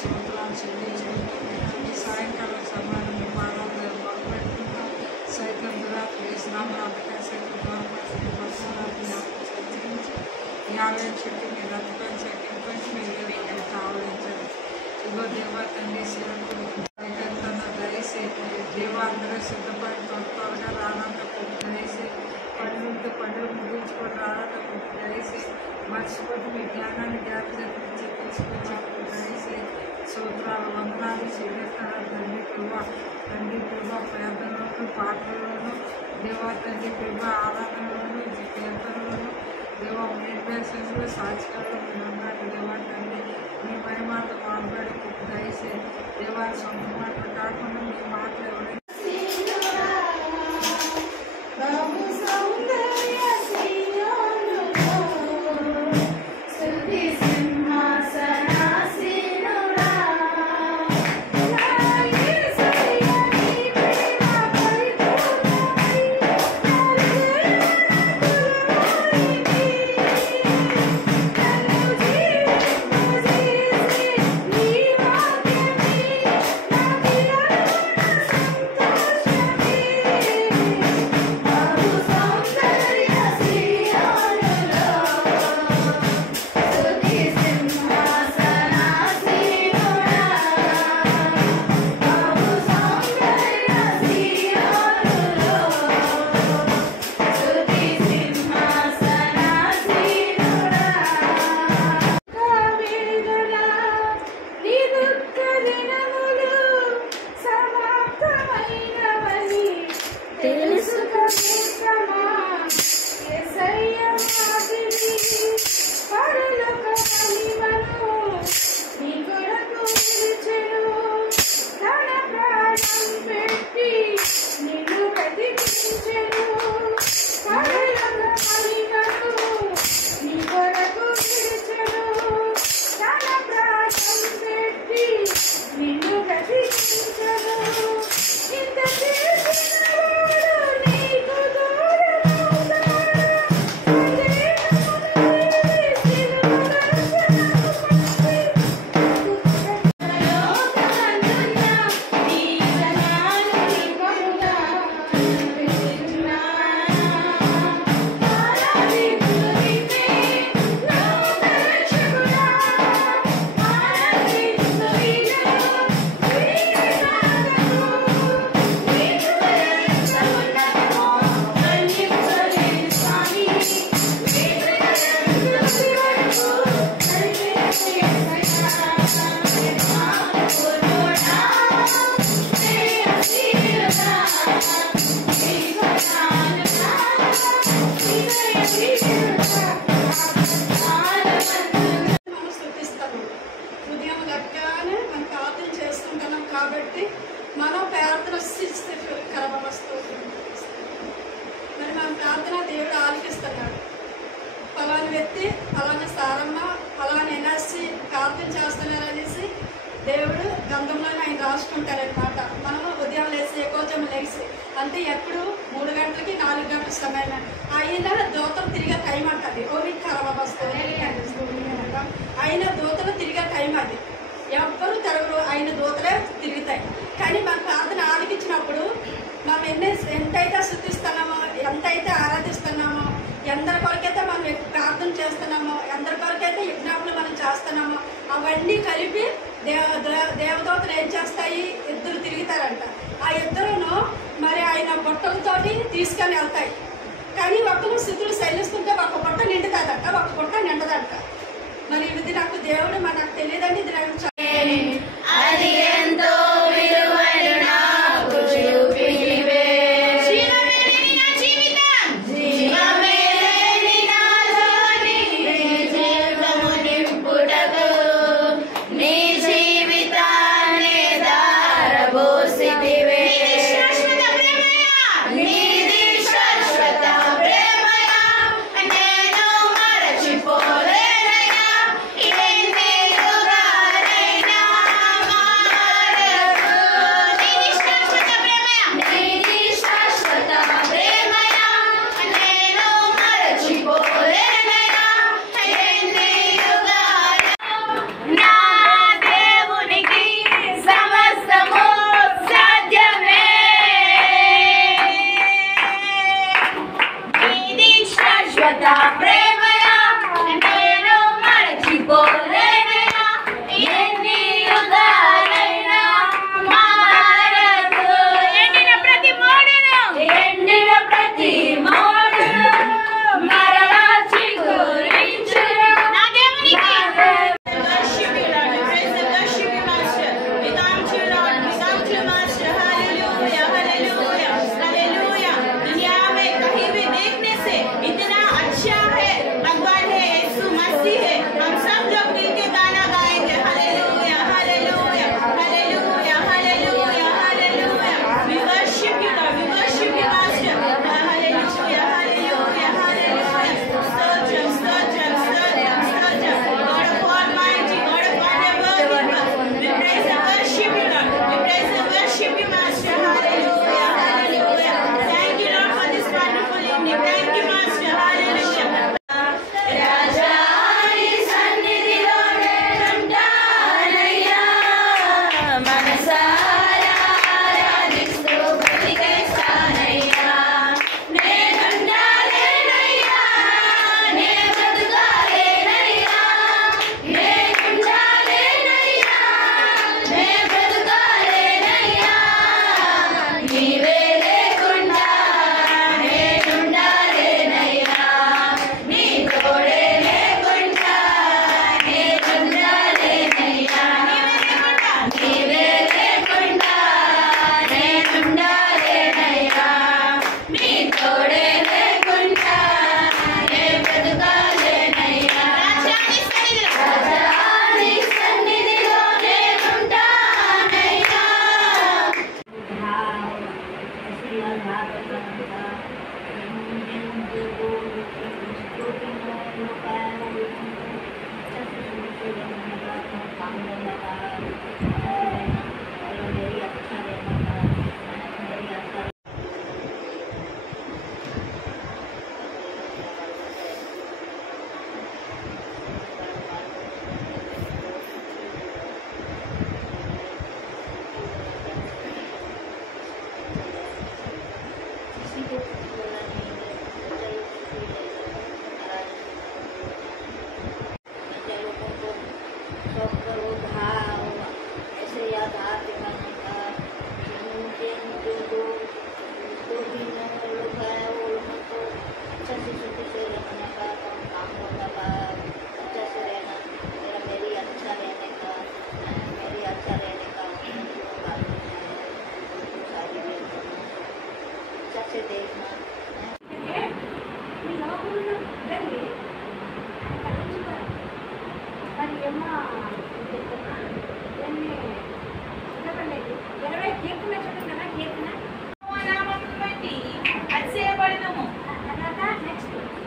స్తోత్రాలు చెల్లించుకుంటున్నాం. ఈ సాయంకాలం సమయంలో మీ పాదాలు మొదలుపెట్టుకుంటాం. సైతం దురాత్మ వేసినామని అంతకంటే సైతం దూరపరిచి పరశురాత్మ సంచరించి యాభై చెట్టు మీ రక్తం శక్తి కొంచెం మీరు కావలించండి. ఇగో దేవా తండ్రి సేవకుడు తన దయసే దేవా అందరూ సిద్ధపడి త్వరగా రానంతకు దయసే పళ్ళు ముగించుకొని రానంతకు దయసే మర్చిపోతే మీ జ్ఞానాన్ని జ్ఞాపకం తీసుకొచ్చినప్పుడు దయసే సూత్రాలు వందనాలు చెల్లిస్తున్నారు. తండ్రి కృప ప్రార్థనలోను పాటలలోను దేవా తండ్రి కృప ఆరాధనలోను కీర్తనలోను దేవా నిర్దేశంలో సాక్షికాల్లో మీరు ఉన్నారు. దేవా తండ్రి మీ మహిమాతో మాట్లాడి దయసే దేవా సొంత మాటలు కాకుండా మీ మాటలు ఎవరైనా కాబట్టి మనం ప్రార్థన మరి మన ప్రార్థన దేవుడు ఆలకిస్తున్నాడు. ఫలాని వ్యక్తి ఫలానా సారమ్మ ఫలాని ఎనర్జీ ప్రార్థన చేస్తున్నారు అనేసి దేవుడు గంధంలోనే ఆయన రాసుకుంటారనమాట. మనము ఉదయం లేచి ఎక్కువ లేచి అంటే ఎప్పుడు 3 గంటలకి 4 గంటల సమయం ఆయన దూతలు తిరిగే టైం అంటది. ఓవి ఖరాబ్ వస్తుంది ఆయన దూతలు తిరిగే టైం అది. ఎవ్వరు తెరవరు, ఆయన దూతలే తిరుగుతాయి. కానీ మన ప్రార్థన ఆలకించినప్పుడు మనం ఎంతైతే శుద్ధిస్తున్నామో ఎంతైతే ఆరాధిస్తున్నామో ఎందరి కొరకైతే మనం ప్రార్థన చేస్తున్నామో ఎందరి కొరకైతే యజ్ఞాపనలు మనం చేస్తున్నామో అవన్నీ కలిపి దేవదూతలు ఏం చేస్తాయి, 2 తిరుగుతారంట. ఆ 2 మరి ఆయన బుట్టలతోటి తీసుకొని వెళ్తాయి. కానీ ఒకరు స్థితులు శైలిస్తుంటే ఒక బుట్ట నిండుతుందంట, ఒక బుట్ట నిండదంట. మరి ఇది నాకు దేవుడు నాకు తెలియదండి. ఇది నాకు అది ఎంతో విలువైన నాకు చూపివే జీవమే లేని నాలోని జీవము నింపుటకు నీ జీవితాన్ని ధారపోసితివే. నీది శాశ్వత ప్రేమయ నేను మరచిపోలేనయా. ఎన్ని యుగాలు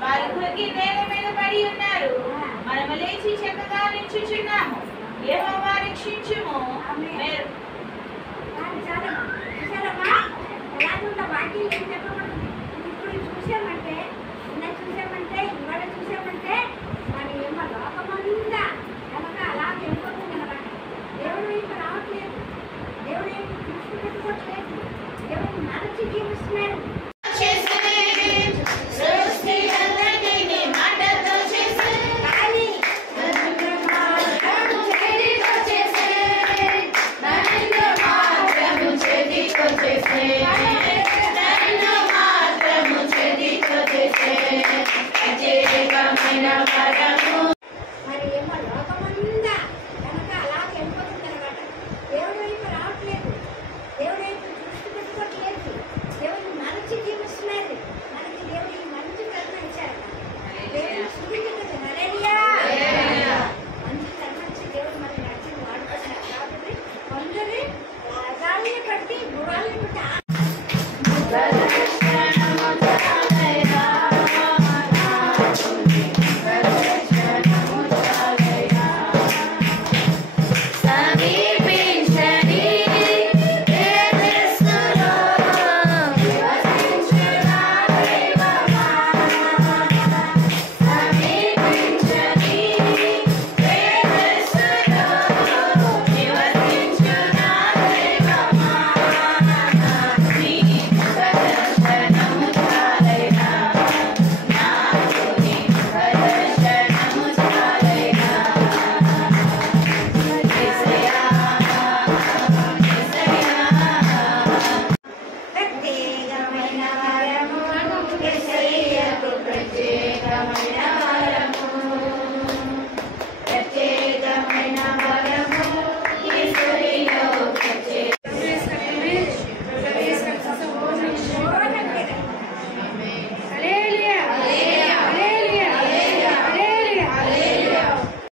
వారికి నేల మీద పడి ఉన్నారు. మనము లేచి చక్కగా నిల్చుచున్నాము. యెహోవా రక్షించుము. ప్రత్యేకమైన వరము యేసయ్యకు ప్రత్యేక